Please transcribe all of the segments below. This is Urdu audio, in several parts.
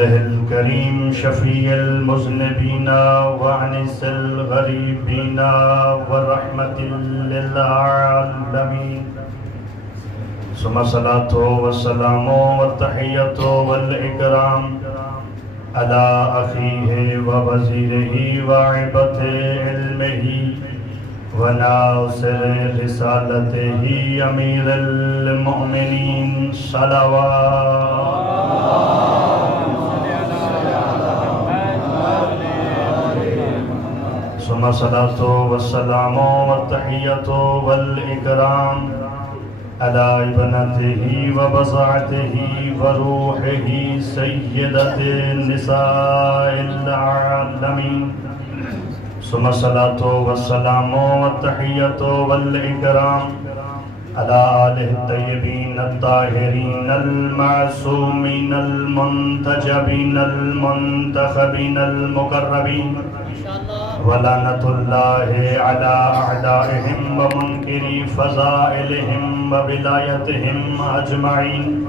الكريم شفيع المذنبين وعنس الغريبين ورحمة للعالمين ثم الصلاة والسلام والتحية والإكرام على أخيه ووزيره وعبة علمه وناصر رسالته أمير المؤمنين صلوات ثم الصلاة والسلام والتحية والإكرام على ابنته وبضعته وروحه سيدة النساء العالمين ثم الصلاة والسلام والتحية والإكرام على آله الطيبين الطاهرين المعصومين المنتجبين المنتخبين المقربين ولعنة الله على أعدائهم ومنكري فضائلهم وولايتهم أجمعين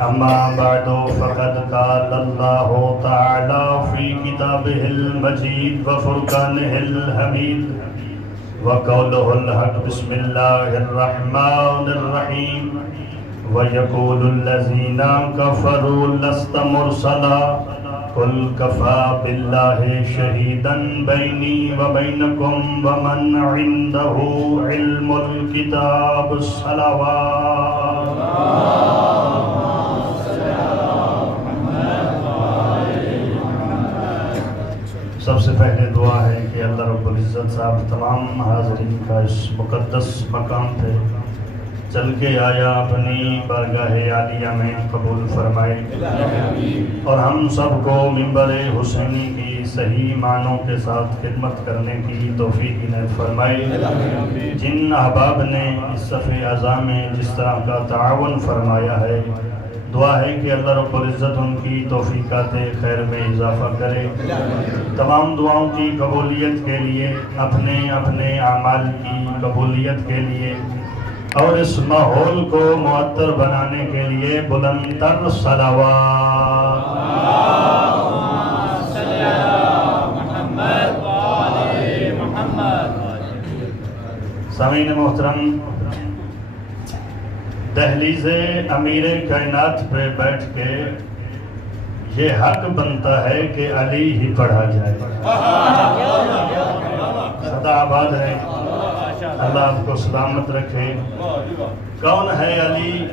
أما بعد فقد قال الله تعالى في كتابه المجيد وفرقانه الحميد وقوله الحق بسم الله الرحمن الرحيم ويقول الذين كفروا لست مرسلا قل كفى بالله شهيدا بيني وبينكم ومن عنده علم الكتاب الصلوات سب سے پہلے دعا ہے کہ اللہ رب العزت صاحب تمام حاضرین کا اس مقدس مقام پہ چل کے آیا اپنی بارگاہ عالیہ میں قبول فرمائے اور ہم سب کو منبر حسینی کی صحیح معنوں کے ساتھ خدمت کرنے کی توفیق عنایت فرمائے جن احباب نے اس صف اعضاء میں جس طرح کا تعاون فرمایا ہے دعا ہے کہ اللہ رب العزت ان کی توفیقات خیر میں اضافہ کرے تمام دعاؤں کی قبولیت کے لیے اپنے اپنے اعمال کی قبولیت کے لیے اور اس ماحول کو معطر بنانے کے لیے بلند تر صلوات سامعین محترم دہلیز امیر کائنات پہ بیٹھ کے یہ حق بنتا ہے کہ علی ہی پڑھا جائے سدا آباد ہے اللہ آپ کو سلامت رکھے کون ہے علی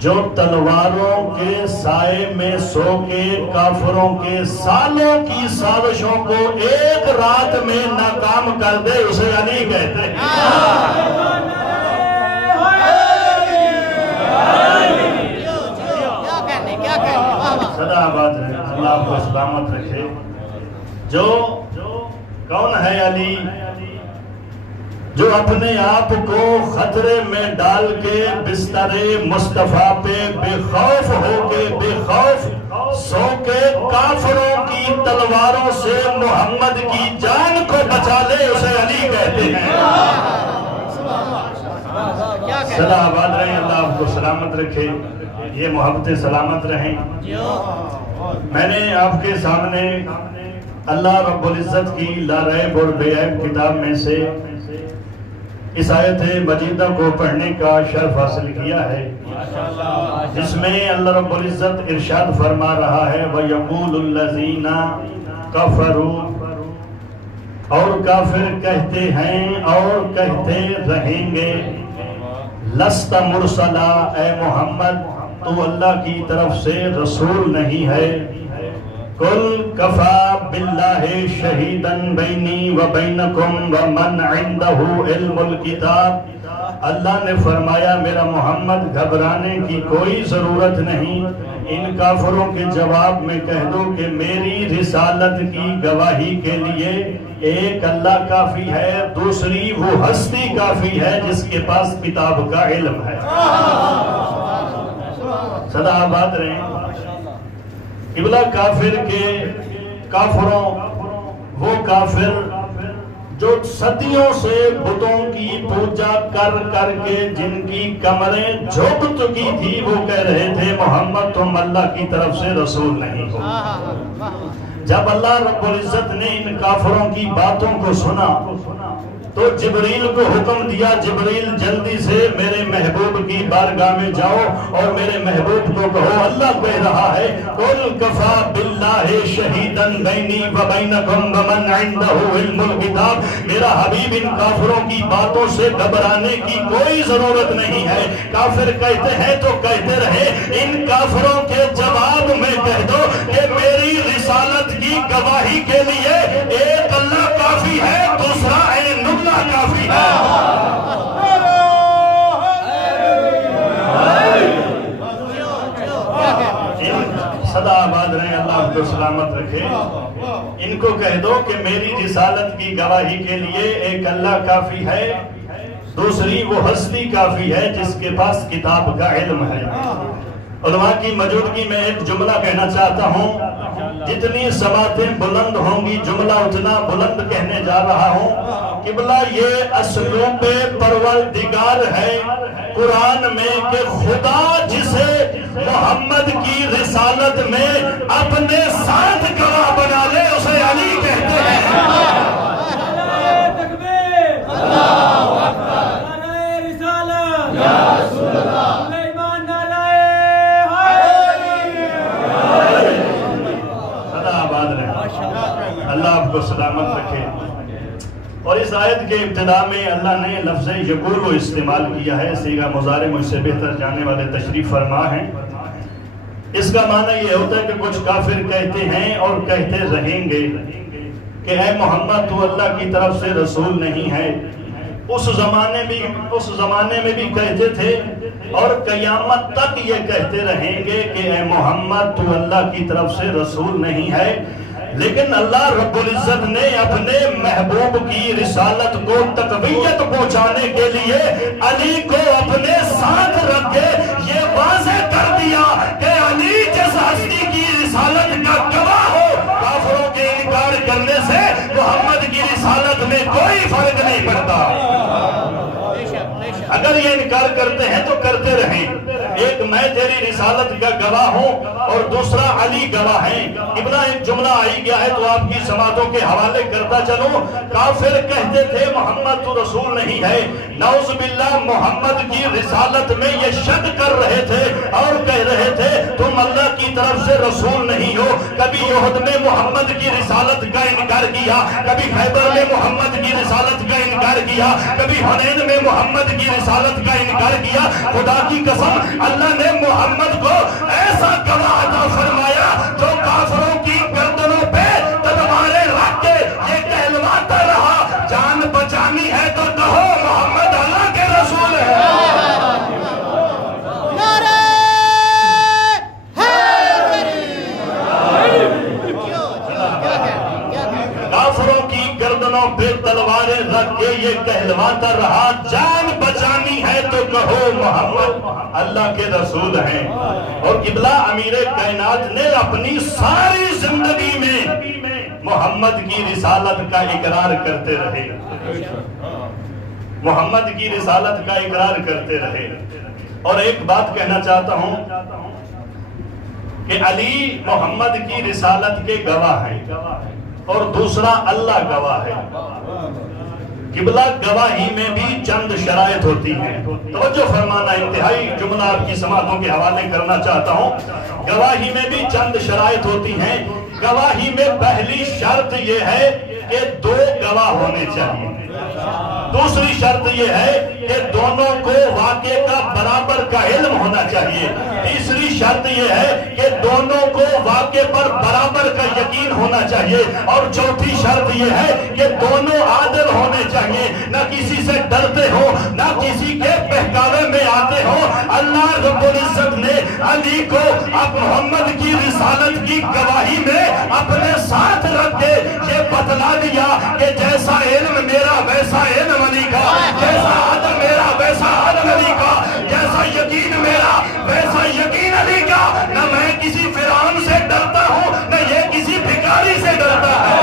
جو تلواروں کے سائے میں سو کے کافروں کے سالوں کی سازشوں کو ایک رات میں ناکام کر دے اسے علی کہتے ہیں صدا آباد ہے اللہ آپ کو سلامت رکھے جو کون ہے علی جو اپنے آپ کو خطرے میں ڈال کے بستر مصطفیٰ پہ بے خوف ہو کے بے خوف سو کے کافروں کی تلواروں سے محمد کی جان کو بچا لے اسے علی کہتے ہیں صدا آباد رہیں اللہ آپ کو سلامت رکھے یہ محبت سلامت رہیں میں نے آپ کے سامنے اللہ رب العزت کی لا ریب اور بے عیب کتاب میں سے اس آیت مجیدہ کو پڑھنے کا شرف حاصل کیا ہے جس میں اللہ رب العزت ارشاد فرما رہا ہے وَيَقُولُ الَّذِينَ كَفَرُوا اور کافر کہتے ہیں اور کہتے رہیں گے لست مرسلا اے محمد تو اللہ کی طرف سے رسول نہیں ہے قل کفا باللہ شہیدن بینی وبینکم ومن عندہ علم الکتاب اللہ نے فرمایا میرا محمد گھبرانے کی کوئی ضرورت نہیں ان کافروں کے جواب میں کہہ دو کہ میری رسالت کی گواہی کے لیے ایک اللہ کافی ہے دوسری وہ ہستی کافی ہے جس کے پاس کتاب کا علم ہے صدا آباد رہیں قبلہ کافر کے کافروں وہ کافر جو صدیوں سے بتوں کی پوجا کر کر کے جن کی کمریں جھک چکی تھی، وہ کہہ رہے تھے محمد تم اللہ کی طرف سے رسول نہیں ہو۔ جب اللہ رب العزت نے ان کافروں کی باتوں کو سنا تو جبریل کو حکم دیا، جبریل جلدی سے میرے محبوب کی بارگاہ میں جاؤ اور میرے محبوب کو کہو اللہ کہہ رہا ہے قُلْ كَفَى بِاللَّهِ شَهِيدًا بَيْنِي وَبَيْنَكُمْ وَمَنْ عِنْدَهُ عِلْمُ الْكِتَابِ۔ میرا حبیب ان کافروں کی باتوں سے گھبرانے کی کوئی ضرورت نہیں ہے۔ کافر کہتے ہیں تو کہتے رہے، ان کافروں کے جواب میں کہہ دو کہ میری رسالت کی گواہی کے لیے ایک اللہ کافی ہے، دوسرا کافی ہے۔ صدا آباد رہے، اللہ آپ کو سلامت رکھے۔ ان کو کہہ دو کہ میری رسالت کی گواہی کے لیے ایک اللہ کافی ہے، دوسری وہ ہستی کافی ہے جس کے پاس کتاب کا علم ہے۔ علماء کی موجودگی میں ایک جملہ کہنا چاہتا ہوں، جتنی سماعتیں بلند ہوں گی جملہ اتنا بلند کہنے جا رہا ہوں۔ قبلہ یہ اسلوب پروردگار ہے قرآن میں کہ خدا جسے محمد کی رسالت میں اپنے ساتھ گواہ بنا لے اسے علی کہتے ہیں۔ اللہ آپ کو سلامت رکھے۔ اور اس آیت کے ابتدا میں اللہ نے لفظ یقولو استعمال کیا ہے، صیغہ مضارع مجھ سے بہتر جانے والے تشریف فرما ہیں۔ اس کا معنی یہ ہوتا ہے کہ کچھ کافر کہتے ہیں اور کہتے رہیں گے کہ اے محمد تو اللہ کی طرف سے رسول نہیں ہے۔ اس زمانے میں بھی کہتے تھے اور قیامت تک یہ کہتے رہیں گے کہ اے محمد تو اللہ کی طرف سے رسول نہیں ہے۔ لیکن اللہ رب العزت نے اپنے محبوب کی رسالت کو تقویت پہنچانے کے لیے علی کو اپنے ساتھ رکھ کے یہ واضح کر دیا کہ علی جس ہستی کی رسالت کا گواہ ہو، کافروں کے انکار کرنے سے محمد کی رسالت میں کوئی فرق نہیں پڑتا۔ اگر یہ انکار کرتے ہیں تو کرتے رہیں، ایک میں تیری رسالت کا گواہ ہوں اور دوسرا علی گواہ ہیں۔ ابن ایک جملہ آئی گیا ہے تو آپ کی سماعتوں کے حوالے کرتا چلوں۔ کافر کہتے تھے محمد تو رسول نہیں ہے، نعوذ باللہ محمد کی رسالت میں یہ شک کر رہے تھے اور کہہ رہے تھے تم اللہ کی طرف سے رسول نہیں ہو۔ کبھی یہود میں محمد کی رسالت کا انکار کیا، کبھی خیبر میں محمد کی رسالت کا انکار کیا، کبھی حنین میں محمد کی رسالت کا انکار کیا۔ خدا کی قسم اللہ نے محمد کو ایسا گواہ عطا فرمایا جو کافروں کی گردنوں پہ تلواریں رکھ کے یہ کہلواتا رہا جان بچانی ہے تو کہو محمد اللہ کے رسول ہے۔ کافروں کی گردنوں پہ تلواریں رکھ کے یہ کہلواتا رہا جان بچانی ہے تو کہو محمد اللہ کے رسول ہیں۔ اور قبلہ امیر کائنات نے اپنی ساری زندگی میں محمد کی رسالت کا اقرار کرتے رہے، محمد کی رسالت کا اقرار کرتے رہے۔ اور ایک بات کہنا چاہتا ہوں کہ علی محمد کی رسالت کے گواہ ہیں اور دوسرا اللہ گواہ ہے۔ قبلہ گواہی میں بھی چند شرائط ہوتی ہیں، توجہ فرمانا، انتہائی جملہ آپ کی سماعتوں کے حوالے کرنا چاہتا ہوں۔ گواہی میں بھی چند شرائط ہوتی ہیں۔ گواہی میں پہلی شرط یہ ہے کہ دو گواہ ہونے چاہیے۔ دوسری شرط یہ ہے کہ دونوں کو واقعے کا برابر کا علم ہونا چاہیے۔ تیسری شرط یہ ہے کہ دونوں کو واقعے پر برابر کا یقین ہونا چاہیے۔ اور چوتھی شرط یہ ہے کہ دونوں عادل ہونے چاہیے، نہ کسی سے ڈرتے ہو نہ کسی کے بہکاوے میں آتے ہو۔ اللہ رب العزت نے علی کو اب محمد کی رسالت کی گواہی میں اپنے ساتھ رکھ کے یہ بتلا دیا کہ جیسا علم میرا ویسا علم علی کا، جیسا عدل میرا ویسا عدل علی کا، جیسا یقین میرا ویسا یقین علی کا۔ نہ میں کسی فرعون سے ڈرتا ہوں نہ یہ کسی بھکاری سے ڈرتا ہے۔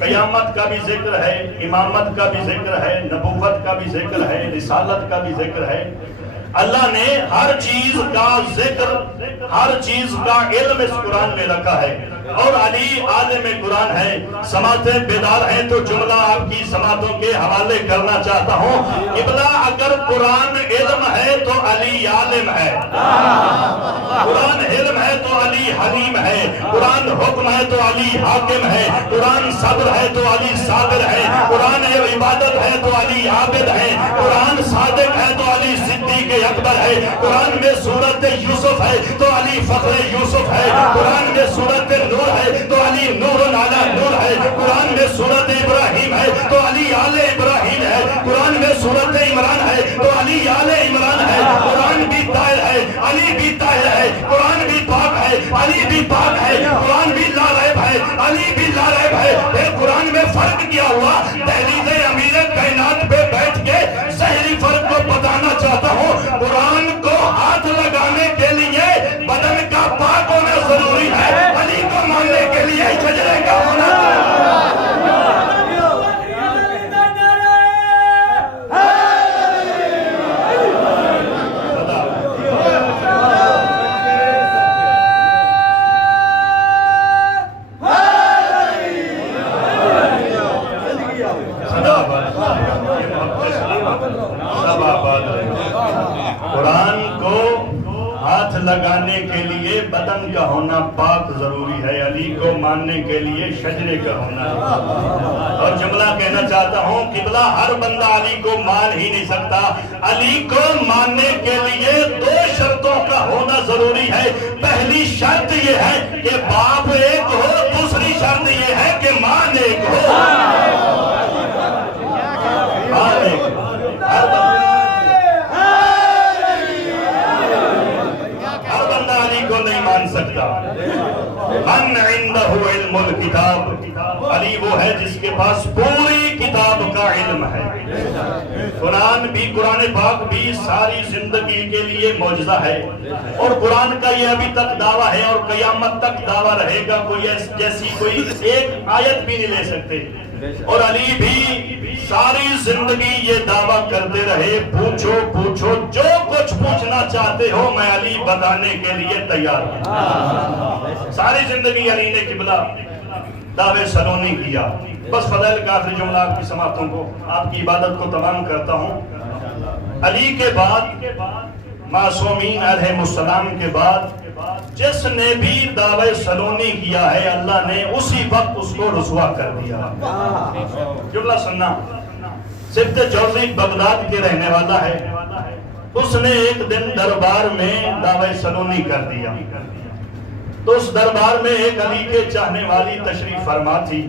قیامت کا بھی ذکر ہے، امامت کا بھی ذکر ہے، نبوت کا بھی ذکر ہے، رسالت کا بھی ذکر ہے۔ اللہ نے ہر چیز کا ذکر، ہر چیز کا علم اس قرآن میں رکھا ہے، اور علی عالم قرآن ہے۔ سماعتیں بیدار ہیں تو جملہ آپ کی سماعتوں کے حوالے کرنا چاہتا ہوں۔ قبلہ اگر قرآن علم ہے تو علی عالم ہے، قرآن علم ہے تو علی حلیم ہے، قرآن حکم ہے تو علی حاکم ہے، قرآن صبر ہے تو علی صابر ہے، قرآن عبادت ہے تو علی عابد ہے، قرآن صادق ہے تو علی صدیق اکبر ہے، قرآن میں سورت یوسف ہے تو علی فخر یوسف ہے، قرآن میں سورت نور ہے تو علی نور علی نور ہے، قرآن میں سورت ابراہیم ہے تو علی آل ابراہیم ہے، قرآن میں سورت عمران ہے تو علی آل عمران ہے، قرآن بھی طاہر ہے علی بھی طاہر ہے، قرآن بھی پاک ہے علی بھی پاک ہے، قرآن بھی لا ریب ہے علی بھی لا ریب ہے۔ پھر قرآن میں فرق کیا ہوا؟ دہلیز امیر کائنات پہ بیٹھ کے ظاہری فرق کو بتانا چاہتا ہوں۔ قرآن کو ہاتھ لگانے کے لیے بدن کا پاک ہونا ضروری ہے، علی کو ماننے کے لیے شجرے کا ہونا لگانے کے لیے بدن کا ہونا پاک ضروری ہے، علی کو ماننے کے لیے شجرے کا ہونا ہے۔ اور جملہ کہنا چاہتا ہوں، قبلہ ہر بندہ علی کو مان ہی نہیں سکتا۔ علی کو ماننے کے لیے دو شرطوں کا ہونا ضروری ہے۔ پہلی شرط یہ ہے کہ باپ ایک ہو، دوسری شرط یہ ہے کہ ماں ایک ہو۔ نہیں مان سکتا۔ من عنده علم الکتاب، علی وہ ہے جس کے پاس پوری کتاب کا علم ہے۔ قرآن بھی، قرآن پاک بھی ساری زندگی کے لیے معجزہ ہے، اور قرآن کا یہ ابھی تک دعویٰ ہے اور قیامت تک دعویٰ رہے گا، کوئی جیسی کوئی ایک آیت بھی نہیں لے سکتے۔ اور علی بھی ساری زندگی یہ دعویٰ کرتے رہے، پوچھو پوچھو جو کچھ پوچھنا چاہتے ہو میں علی بتانے کے لیے تیار ہوں۔ ساری زندگی علی نے قبلہ دعوے سلونی کیا۔ بس فضائل کا آخری جملہ آپ کی سماعتوں کو، آپ کی عبادت کو تمام کرتا ہوں۔ علی کے بعد، معصومین علیہ السلام کے بعد جس نے بھی دعوے سلونی کیا ہے، اللہ نے اسی وقت اس کو رسوا کر دیا۔ جملہ سننا، سبت جوزی بغداد کے رہنے والا ہے، اس نے ایک دن دربار میں دعوے سلونی کر دیا۔ تو اس دربار میں ایک علی کے چاہنے والی تشریف فرما تھی۔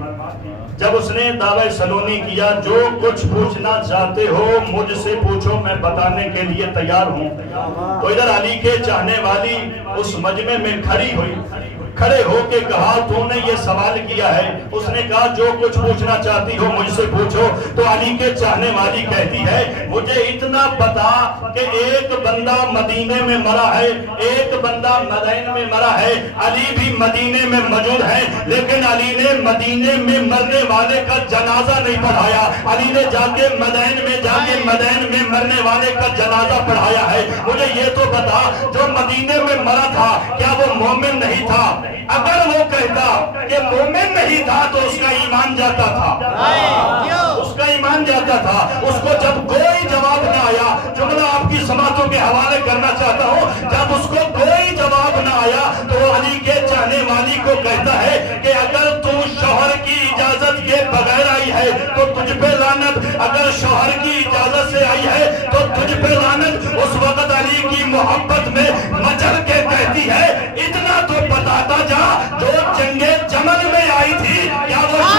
جب اس نے دعوے سلونی کیا، جو کچھ پوچھنا چاہتے ہو مجھ سے پوچھو، میں بتانے کے لیے تیار ہوں۔ تو ادھر علی کے چاہنے والی اس مجمع میں کھڑی ہوئی، کھڑے ہو کے کہا تو نے یہ سوال کیا ہے؟ اس نے کہا جو کچھ پوچھنا چاہتی ہو مجھ سے پوچھو۔ تو علی کے چاہنے والی کہتی ہے مجھے اتنا پتا کہ ایک بندہ مدینے میں مرا ہے، ایک بندہ مدین میں مرا ہے، علی بھی مدینے میں موجود ہے، لیکن علی نے مدینے میں مرنے والے کا جنازہ نہیں پڑھایا۔ علی نے جا کے مدین میں مرنے والے کا جنازہ پڑھایا ہے۔ مجھے یہ تو بتا جو مدینے میں مرا تھا کیا وہ مومن نہیں تھا؟ اگر وہ کہتا کہ مومن نہیں تھا تو اس کا ایمان جاتا تھا، اس کا ایمان جاتا تھا۔ اس کو جب کوئی جواب نہ آیا، جملہ آپ کی سماعتوں کے حوالے کرنا چاہتا ہوں، جب اس کو کوئی جواب نہ آیا تو وہ علی کے چاہنے والی کو کہتا ہے کہ اگر تو شوہر کی اجازت کے بغیر آئی ہے تو تجھ پہ لعنت، اگر شوہر کی اجازت سے آئی ہے تو تجھ پہ لعنت۔ اس وقت علی کی محبت میں مچل کے کہتی ہے اتنا تو بتاتا جا جو جنگ جمل میں آئی تھی کیا وہ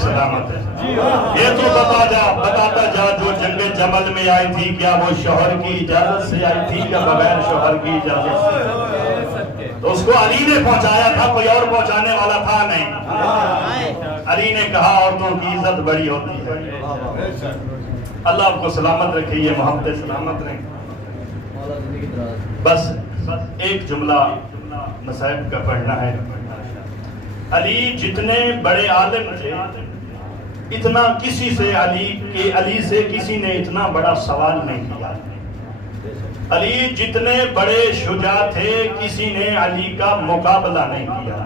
سلامت ہے؟ یہ تو بتاتا جا جو جنگ جمل میں سے آئی تھی؟ کیا وہ شوہر کی اجازت سے آئی تھی یا بغیر شوہر کی اجازت سے؟ تو اس کو علی نے پہنچایا تھا، کوئی اور پہنچانے والا تھا نہیں۔ علی نے کہا عورتوں کی عزت بڑی ہوتی ہے۔ اللہ آپ کو سلامت رکھے، یہ محبت سلامت رہے۔ بس ایک جملہ مصائب کا پڑھنا ہے۔ علی جتنے بڑے عالم تھے، اتنا کسی سے علی سے کسی نے اتنا بڑا سوال نہیں کیا۔ علی جتنے بڑے شجاع تھے، کسی نے علی کا مقابلہ نہیں کیا۔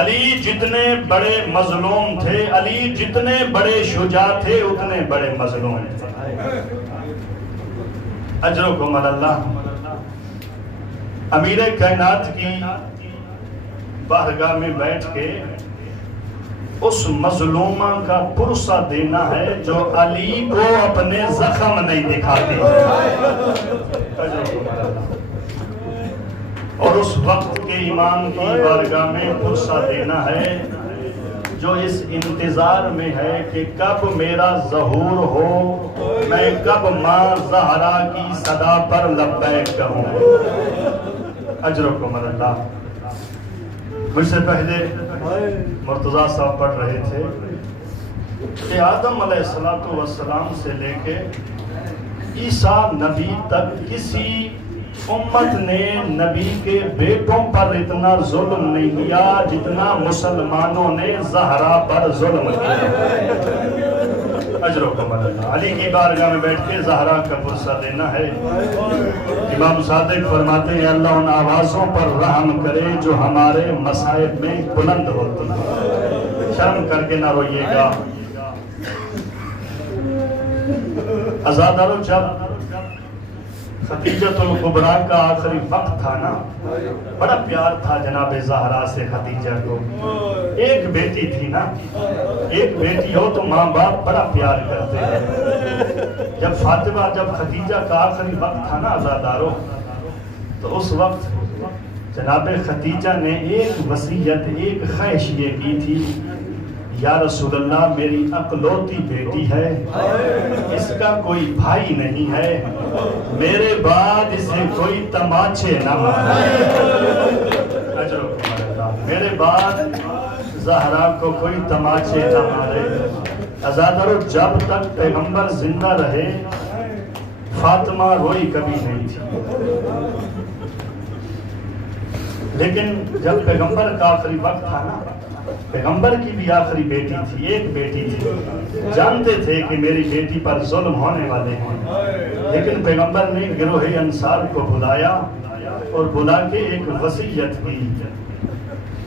علی جتنے بڑے مظلوم تھے، علی جتنے بڑے شجاع تھے، اتنے بڑے مظلوم تھے۔ اجرکم اللہ۔ امیر کائنات کی بارگاہ میں بیٹھ کے اس مظلومہ کا پرسہ دینا ہے جو علی کو اپنے زخم نہیں دکھاتے، اور اس وقت کے امام کی بارگاہ میں پرسہ دینا ہے جو اس انتظار میں ہے کہ کب میرا ظہور ہو، میں کب ماں زہرا کی صدا پر لبیک کہوں۔ اجرکم اللہ۔ مجھ سے پہلے مرتضیٰ صاحب پڑھ رہے تھے کہ آدم علیہ السلام سے لے کے عیسیٰ نبی تک کسی امت نے نبی کے بیٹوں پر اتنا ظلم نہیں کیا جتنا مسلمانوں نے زہرا پر ظلم کیا۔ اجرکم اللہ۔ علی کی بارگاہ میں بیٹھ کے زہرا کا پرسہ دینا ہے۔ امام صادق فرماتے ہیں اللہ ان آوازوں پر رحم کرے جو ہمارے مصائب میں بلند ہوتی ہیں، شرم کر کے نہ روئیے گا۔ عزادارو، جب خدیجۃ الکبریٰ کا آخری وقت تھا نا، بڑا پیار تھا جناب زہرا سے خدیجہ کو۔ ایک بیٹی تھی نا، ایک بیٹی ہو تو ماں باپ بڑا پیار کرتے ہیں۔ جب خدیجہ کا آخری وقت تھا نا عزادارو، تو اس وقت جناب خدیجہ نے ایک وصیت، ایک خواہش یہ کی تھی، یا رسول اللہ میری اکلوتی بیٹی ہے، اس کا کوئی بھائی نہیں ہے، میرے بعد اسے کوئی تماچے نہ مارے۔ میرے بعد زہرا کو کوئی تماچے نہ مارے۔ عزادارو، جب تک پیغمبر زندہ رہے فاطمہ روئی کبھی نہیں تھی، لیکن جب پیغمبر کا آخری وقت تھا نا، پیغمبر کی بھی آخری بیٹی تھی، ایک بیٹی تھی، جانتے تھے کہ میری بیٹی پر ظلم ہونے والے ہیں، لیکن پیغمبر نے گروہ انصار کو بلایا اور بلا کے ایک وصیت کی،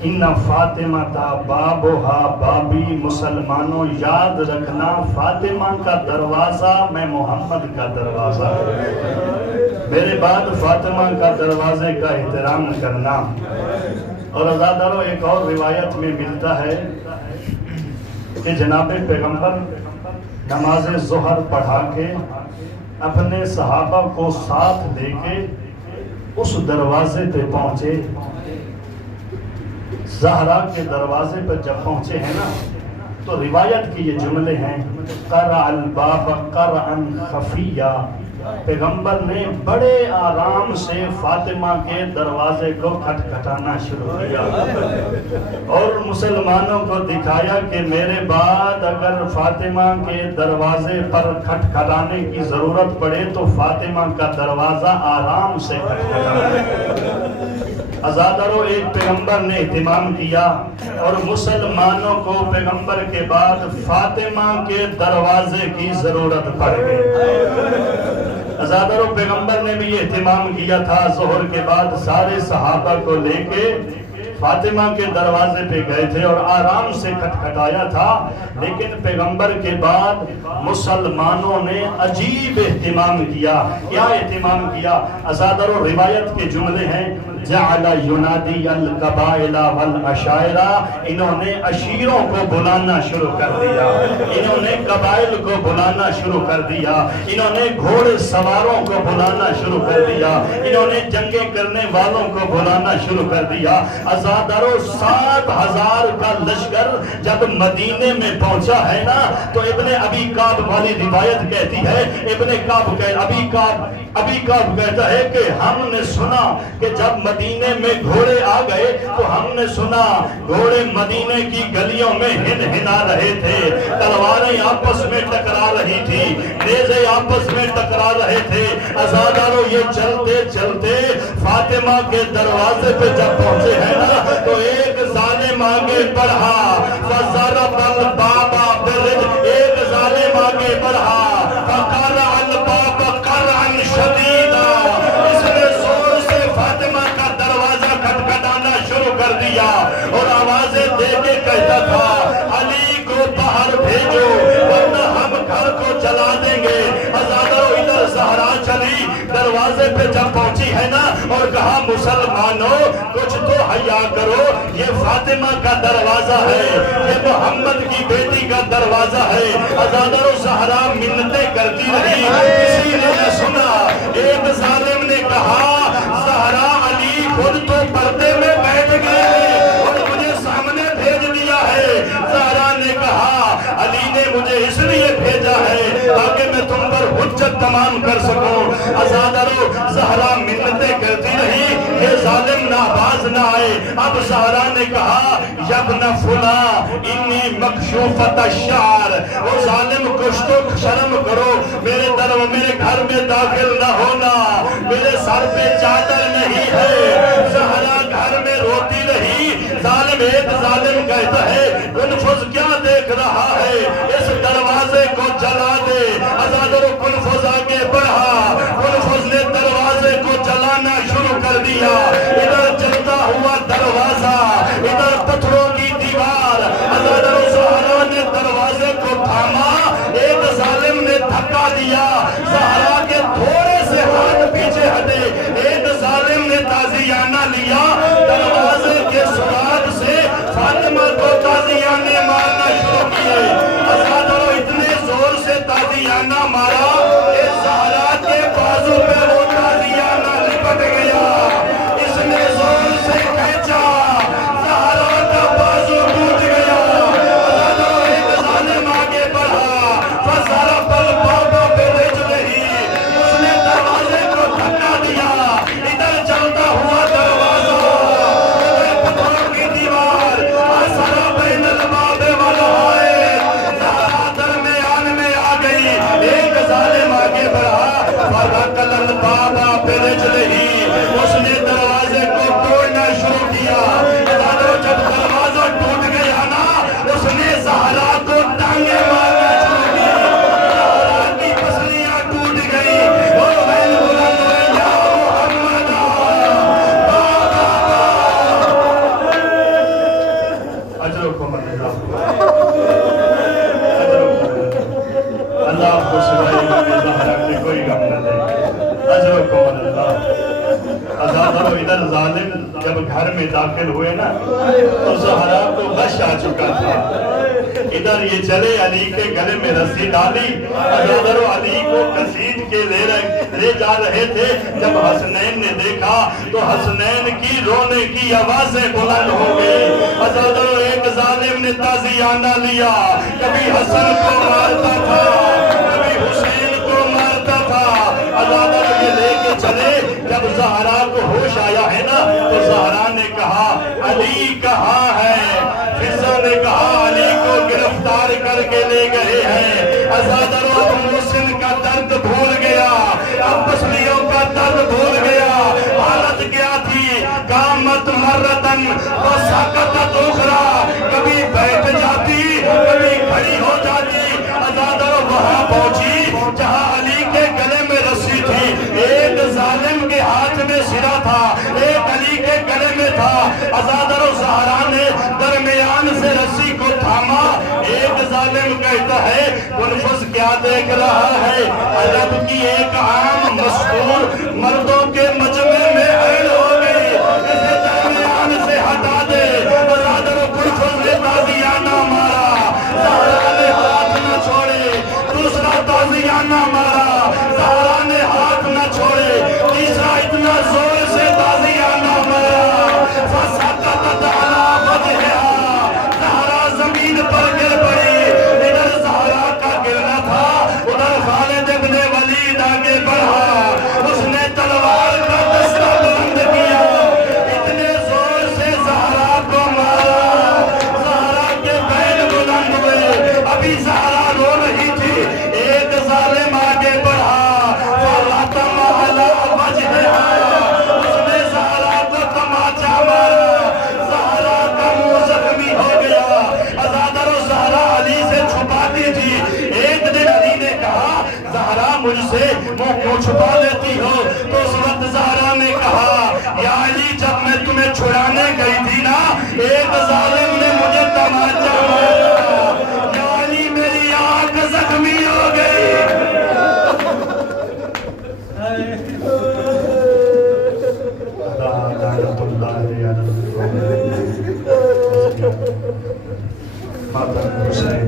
ان فاطمہ تا بابوہا بابی، مسلمانوں یاد رکھنا فاطمہ کا دروازہ میں محمد کا دروازہ، میرے بعد فاطمہ کا دروازے کا احترام کرنا۔ اور عزادارو، ایک اور روایت میں ملتا ہے کہ جناب پیغمبر نماز ظہر پڑھا کے اپنے صحابہ کو ساتھ لے کے اس دروازے پہ پہنچے۔ زہرا کے دروازے پر جب پہنچے ہیں نا، تو روایت کی یہ جملے ہیں، قرع الباب قرعا خفیہ، پیغمبر نے بڑے آرام سے فاطمہ کے دروازے کو کھٹکھٹانا شروع کیا اور مسلمانوں کو دکھایا کہ میرے بعد اگر فاطمہ کے دروازے پر کھٹکھٹانے کی ضرورت پڑے تو فاطمہ کا دروازہ آرام سے کھٹکھٹانا۔ عزادارو، ایک پیغمبر نے اہتمام کیا اور مسلمانوں کو پیغمبر کے بعد فاطمہ کے دروازے کی ضرورت پڑ گئی۔ عزادارو، پیغمبر نے بھی اہتمام کیا تھا، ظہر کے بعد سارے صحابہ کو لے کے فاطمہ کے دروازے پہ گئے تھے اور آرام سے کھٹکھٹایا تھا، لیکن پیغمبر کے بعد مسلمانوں نے عجیب اہتمام کیا۔ کیا اہتمام کیا؟ عزادارو، روایت کے جملے ہیں، جعل ینادی القبائل والعشائرہ، انہوں نے عشیروں کو بلانا شروع کر دیا، انہوں نے قبائل کو بلانا شروع کر دیا، انہوں نے گھوڑے سواروں کو بلانا شروع کر دیا، انہوں نے جنگیں کرنے والوں کو بلانا شروع کر دیا۔ عزادارو 7,000 کا لشکر جب مدینے میں پہنچا ہے نا تو ابن ابی کعب والی روایت کہتی ہے، ابی کعب کہتا ہے کہ ہم نے سنا کہ جب مدینے میں گھوڑے آ گئے تو ہم نے سنا گھوڑے مدینے کی گلیوں میں ہن ہنا رہے تھے، تلواریں آپس میں ٹکرا رہی تھی، نیزے آپس میں ٹکرا رہے تھے۔ عزادارو یہ چلتے چلتے فاطمہ کے دروازے پہ جب پہنچے ہیں نا تو ایک ظالم آگے بڑھا، فَضَرَبَ الْبَابَ بِالرِّجْلِ، ایک ظالم آگے بڑھا، فَقَرَعَ الْبَابَ قَرْعًا شَدِيدًا، اس نے زور سے فاطمہ کا دروازہ کھٹکھٹانا شروع کر دیا اور آوازیں دے کے کہتا تھا علی کو باہر بھیجو ورنہ ہم گھر کو جلا دیں گے۔ عزادارو ادھر زہرا چلی دروازے پہ جب پہنچی ہے نا اور کہا مسلمانوں کچھ تو حیا کرو، یہ فاطمہ کا دروازہ ہے، یہ محمد کی بیٹی کا دروازہ ہے۔ عزادارو زہرا منتیں کرتی رہی، کسی نے نہ سنا۔ ایک ظالم نے کہا زہرا علی خود تو پردے میں بیٹھ گئے اور مجھے سامنے بھیج دیا ہے۔ زہرا نے کہا علی نے مجھے اس لیے بھیجا ہے تاکہ میں تم پر حجت تمام کر سکوں۔ عزادارو زہرا منتیں کرتی رہی، یہ ظالم ناباز نہ آئے۔ اب زہرا نے کہا یبن فلاں انی مکشوفۃ الشعر، وہ ظالم کچھ تو شرم کرو، میرے گھر میں داخل نہ ہونا، میرے سر پہ چادر نہیں ہے۔ زہرا گھر میں روتی رہی۔ ایک ظالم کہتا ہے کنفذ کیا دیکھ رہا ہے، اس دروازے کو جلا دے۔ عزادارو کنفذ آگے بڑھا، کنفذ نے دروازے کو جلانا شروع کر دیا۔ ادھر جلتا ہوا دروازہ، ادھر پتھروں کی دیوار۔ عزادارو زہرا نے دروازے کو تھاما، ایک ظالم نے دھکا دیا، زہرا کے تھوڑے سے ہاتھ پیچھے ہٹے، ایک ظالم نے تازیانہ لیا، دروازے کے سراغ سے فاطمہ کو تازیانے مارنا شروع کیے۔ عزادارو اتنے زور سے تازیانہ مارا کہ زہرا کے بازو پہ وہ تازیانہ لپٹ گیا، اس نے زور سے کھینچا، زہرا کا بازو ٹوٹ گیا۔ عزادارو ایک ظالم آگے بڑھا، فَضَرَبَ الْبَابَ بِرِجْلِهِ، اس نے دروازے کو دھکا دیا، ادھر چلتا ہوا دروازہ، ادھر پتھروں کی دیوار، اثر بین الباب والحائط، زہرا درمیان میں آ گئی۔ ایک ظالم آگے بڑھا، فَرَقَ الْبَابَ بِرِجْلِهِ، اس نے دروازے کو توڑنا شروع کیا۔ عزادارو جب دروازہ ٹوٹ گیا نا اس نے زہرا کو ٹانگیں مارنا شروع کی، زہرا کی پسلیاں ٹوٹ گئی، اور بین بلند ہوئے یا محمد اجرکم اللہ آپ کو سوائے زہرا کے کوئی غم نہ دے، اجرکم اللہ۔ عزادارو ادھر ظالم جب گھر میں داخل ہوئے نا تو زہرا کو غش آ چکا تھا، ادھر یہ چلے علی کے گلے میں رسی ڈالی، عزادارو علی کو کسیج کے لے جا رہے تھے۔ جب حسنین نے دیکھا تو حسنین کی رونے کی آوازیں بلند ہو گئی۔ عزادارو ایک ظالم نے تازیانہ لیا، کبھی حسن کو مارتا تھا کبھی حسین کو مارتا تھا۔ عزادارو یہ لے کے چلے، جب زہرا کو ہوش آیا ہے نا تو زہرا نے کہا علی کہاں ہے؟ فضا نے کہا علی کو گرفتار کر کے لے گئے ہیں۔ عزادارو اب محسن کا درد بھول گیا، اب پسلیوں کا درد بھول گیا۔ حالت کیا تھی؟ قامت مرتن وسقطت اخرى، کبھی بیٹھ جاتی کبھی کھڑی ہو جاتی۔ عزادارو وہاں پہنچی جہاں علی کے گلے میں رسی تھی، ایک ظالم کے ہاتھ میں سرا تھا، ایک علی کے گلے میں تھا۔ عزادارو زہرا نے درمیان سے رسی کو تھاما، ایک ظالم کہتا ہے کنفذ کیا دیکھ رہا ہے؟ عرب کی ایک عام مشہور مردوں کے مجمع میں حیل ہو گئی، یا علی جب میں تمہیں چھڑانے گئی تھی نا ایک ظالم نے مجھے تماچا مارا، یا علی میری آنکھ زخمی ہو گئی۔ لعنت اللہ علیہ وسلم۔